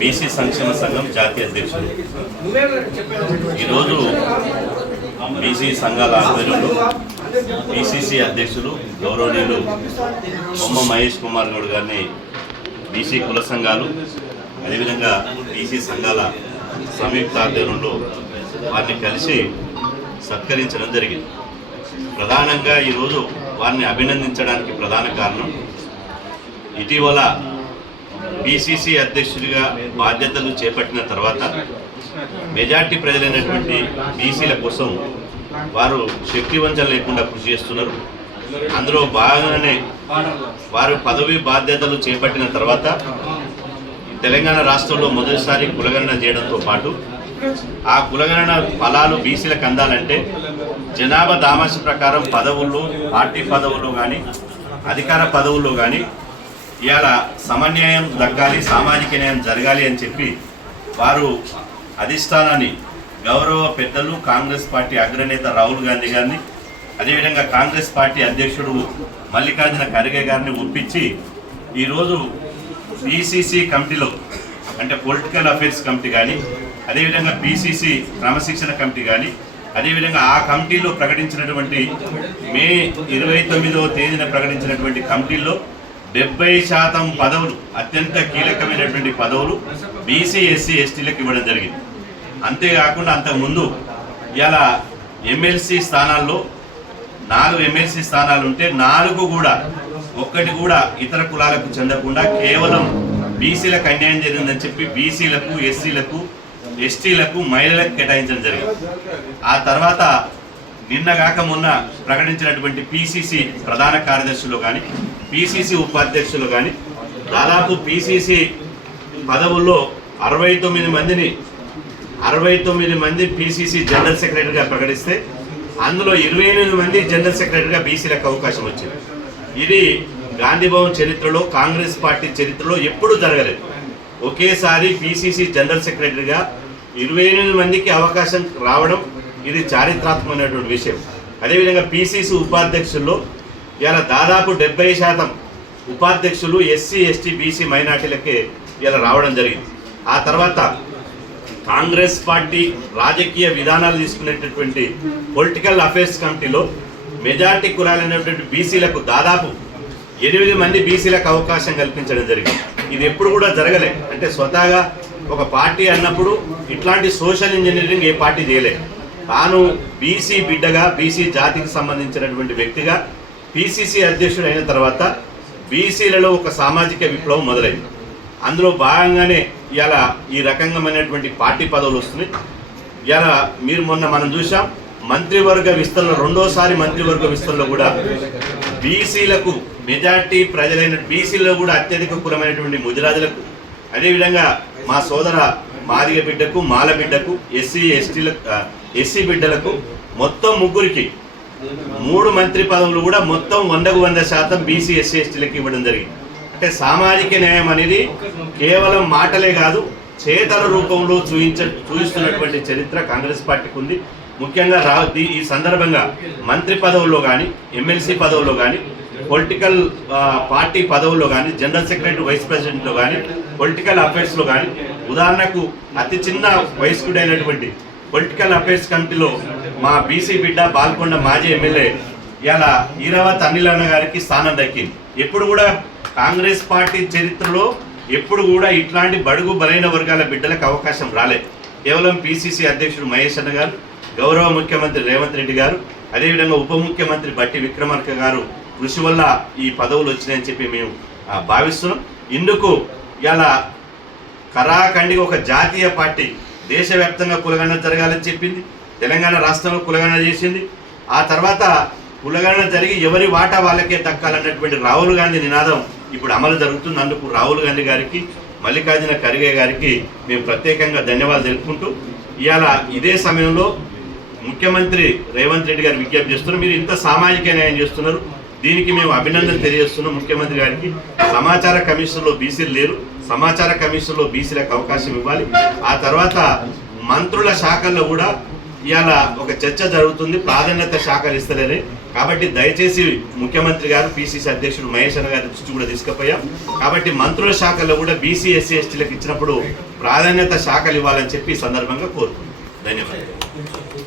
BC సంక్షేమ సంఘం జాతీయ అధ్యక్షుడు ఈరోజు బీసీ సంఘాల ఆధ్వర్యంలో బీసీసీ అధ్యక్షులు గౌరవనీయులు బొమ్మ మహేష్ కుమార్ గౌడ్ గారిని బీసీ కుల సంఘాలు అదేవిధంగా బీసీ సంఘాల సంయుక్త ఆధ్వర్యంలో వారిని కలిసి సత్కరించడం జరిగింది. ప్రధానంగా ఈరోజు వారిని అభినందించడానికి ప్రధాన కారణం ఇటీవల బీసీసీ అధ్యక్షుడిగా బాధ్యతలు చేపట్టిన తర్వాత మెజార్టీ ప్రజలైనటువంటి బీసీల కోసం వారు శక్తివంచన లేకుండా కృషి చేస్తున్నారు. అందులో భాగంగానే వారు పదవి బాధ్యతలు చేపట్టిన తర్వాత తెలంగాణ రాష్ట్రంలో మొదటిసారి కులగణన చేయడంతో పాటు ఆ కులగణన ఫలాలు బీసీలకు అందాలంటే జనాభా దామాష ప్రకారం పదవుల్లో, పార్టీ పదవుల్లో కానీ అధికార పదవుల్లో కానీ ఇవాళ సమన్యాయం దక్కాలి, సామాజిక న్యాయం జరగాలి అని చెప్పి వారు అధిష్టానాన్ని గౌరవ పెద్దలు కాంగ్రెస్ పార్టీ అగ్రనేత రాహుల్ గాంధీ గారిని అదేవిధంగా కాంగ్రెస్ పార్టీ అధ్యక్షుడు మల్లికార్జున ఖర్గే గారిని ఒప్పించి ఈరోజు బీసీసీ కమిటీలో అంటే పొలిటికల్ అఫైర్స్ కమిటీ కానీ అదేవిధంగా బీసీసీ క్రమశిక్షణ కమిటీ కానీ అదేవిధంగా ఆ కమిటీలో ప్రకటించినటువంటి మే 29వ తేదీన ప్రకటించినటువంటి కమిటీల్లో 70% పదవులు, అత్యంత కీలకమైనటువంటి పదవులు బీసీ ఎస్సీ ఎస్టీలకు ఇవ్వడం జరిగింది. అంతేకాకుండా అంతకుముందు ఇలా ఎమ్మెల్సీ స్థానాల్లో 4 ఎమ్మెల్సీ స్థానాలు ఉంటే 4 కూడా ఒక్కటి కూడా ఇతర కులాలకు చెందకుండా కేవలం బీసీలకు అన్యాయం జరిగిందని చెప్పి బీసీలకు, ఎస్సీలకు, ఎస్టీలకు, మహిళలకు కేటాయించడం జరిగింది. ఆ తర్వాత నిన్నగాక మొన్న ప్రకటించినటువంటి పీసీసీ ప్రధాన కార్యదర్శులు కానీ పీసీసీ ఉపాధ్యక్షులు కానీ దాదాపు పీసీసీ పదవుల్లో 69 మంది పీసీసీ జనరల్ సెక్రటరీగా ప్రకటిస్తే అందులో 28 మంది జనరల్ సెక్రటరీగా బీసీలకు అవకాశం వచ్చింది. ఇది గాంధీభవన్ చరిత్రలో, కాంగ్రెస్ పార్టీ చరిత్రలో ఎప్పుడూ జరగలేదు. ఒకేసారి పీసీసీ జనరల్ సెక్రటరీగా 28 మందికి అవకాశం రావడం ఇది చారిత్రాత్మకమైనటువంటి విషయం. అదేవిధంగా పీసీసీ ఉపాధ్యక్షుల్లో ఇలా దాదాపు 70% ఉపాధ్యక్షులు ఎస్సీ, ఎస్టీ, బీసీ మైనార్టీలకే ఇలా రావడం జరిగింది. ఆ తర్వాత కాంగ్రెస్ పార్టీ రాజకీయ విధానాలు తీసుకునేటటువంటి పొలిటికల్ అఫైర్స్ కమిటీలో మెజార్టీ కులాలైనటువంటి బీసీలకు దాదాపు 8 మంది బీసీలకు అవకాశం కల్పించడం జరిగింది. ఇది ఎప్పుడు కూడా జరగలే. అంటే స్వతహాగా ఒక పార్టీ అన్నప్పుడు ఇట్లాంటి సోషల్ ఇంజనీరింగ్ ఏ పార్టీ చేయలేదు. తాను బీసీ బిడ్డగా, బీసీ జాతికి సంబంధించినటువంటి వ్యక్తిగా పీసీసీ అధ్యక్షుడు అయిన తర్వాత బీసీలలో ఒక సామాజిక విప్లవం మొదలైంది. అందులో భాగంగానే ఇలా ఈ రకంగామైనటువంటి పార్టీ పదవులు వస్తున్నాయి. ఇలా మనం చూసాం మంత్రివర్గ విస్తరణ, రెండోసారి మంత్రివర్గ విస్తరణలో కూడా బీసీలకు మెజార్టీ ప్రజలైన బీసీలో కూడా అత్యధిక కులమైనటువంటి ముదిరాజులకు అదేవిధంగా మా సోదర మాదిగ బిడ్డకు, మాల బిడ్డకు, ఎస్సీ ఎస్టీలకు, ఎస్సీ బిడ్డలకు మొత్తం 3కి 3 మంత్రి పదవులు కూడా మొత్తం 100% బీసీ ఎస్సీ ఎస్టీలకు ఇవ్వడం జరిగింది. అంటే సామాజిక న్యాయం అనేది కేవలం మాటలే కాదు, చేతల రూపంలో చూపిస్తున్నటువంటి చరిత్ర కాంగ్రెస్ పార్టీకి ఉంది. ముఖ్యంగా ఈ సందర్భంగా మంత్రి పదవుల్లో కానీ, ఎమ్మెల్సీ పదవుల్లో కానీ, పొలిటికల్ పార్టీ పదవుల్లో కానీ, జనరల్ సెక్రటరీ, వైస్ ప్రెసిడెంట్లో కానీ, పొలిటికల్ అఫైర్స్లో కానీ, ఉదాహరణకు అతి చిన్న వయస్కుడైనటువంటి పొలిటికల్ అఫైర్స్ కమిటీలో మా బీసీ బిడ్డ బాల్కొండ మాజీ ఎమ్మెల్యే ఇలా ఈరావత్ అనిల్ అన్న గారికి స్థానం దక్కింది. ఎప్పుడు కూడా కాంగ్రెస్ పార్టీ చరిత్రలో ఎప్పుడు కూడా ఇట్లాంటి బడుగు బలైన వర్గాల బిడ్డలకు అవకాశం రాలేదు. కేవలం పీసీసీ అధ్యక్షుడు మహేష్ అన్న గారు, గౌరవ ముఖ్యమంత్రి రేవంత్ రెడ్డి గారు, అదేవిధంగా ఉప ముఖ్యమంత్రి బట్టి విక్రమార్క గారు కృషి వల్ల ఈ పదవులు వచ్చినాయని చెప్పి మేము భావిస్తున్నాం. ఇందుకు ఇలా కరాఖండిగా ఒక జాతీయ పార్టీ దేశవ్యాప్తంగా కులగణన జరగాలని చెప్పింది. తెలంగాణ రాష్ట్రంలో కులగణన చేసింది. ఆ తర్వాత కులగణన జరిగి ఎవరి వాటా వాళ్ళకే దక్కాలన్నటువంటి రాహుల్ గాంధీ నినాదం ఇప్పుడు అమలు జరుగుతుంది. అందుకు రాహుల్ గాంధీ గారికి, మల్లికార్జున ఖర్గే గారికి మేము ప్రత్యేకంగా ధన్యవాదాలు తెలుపుకుంటూ ఇవాళ ఇదే సమయంలో ముఖ్యమంత్రి రేవంత్ రెడ్డి గారు విజ్ఞప్తి చేస్తున్నారు. మీరు ఇంత సామాజిక న్యాయం చేస్తున్నారు, దీనికి మేము అభినందనలు తెలియజేస్తున్నాం ముఖ్యమంత్రి గారికి. సమాచార కమిషన్లో బీసీలు లేరు, సమాచార కమిషన్లో బీసీలకు అవకాశం ఇవ్వాలి. ఆ తర్వాత మంత్రుల శాఖల్లో కూడా ఇవాళ ఒక చర్చ జరుగుతుంది, ప్రాధాన్యత శాఖలు ఇస్తలేని కాబట్టి దయచేసి ముఖ్యమంత్రి గారు పిసిసి అధ్యక్షుడు మహేష్ అన్న గారి దృష్టి కూడా తీసుకుపోయాం. కాబట్టి మంత్రుల శాఖల్లో కూడా బీసీ ఎస్సీ ఎస్టీలకు ఇచ్చినప్పుడు ప్రాధాన్యత శాఖలు ఇవ్వాలని చెప్పి ఈ సందర్భంగా కోరుకుంటున్నాం. ధన్యవాదాలు.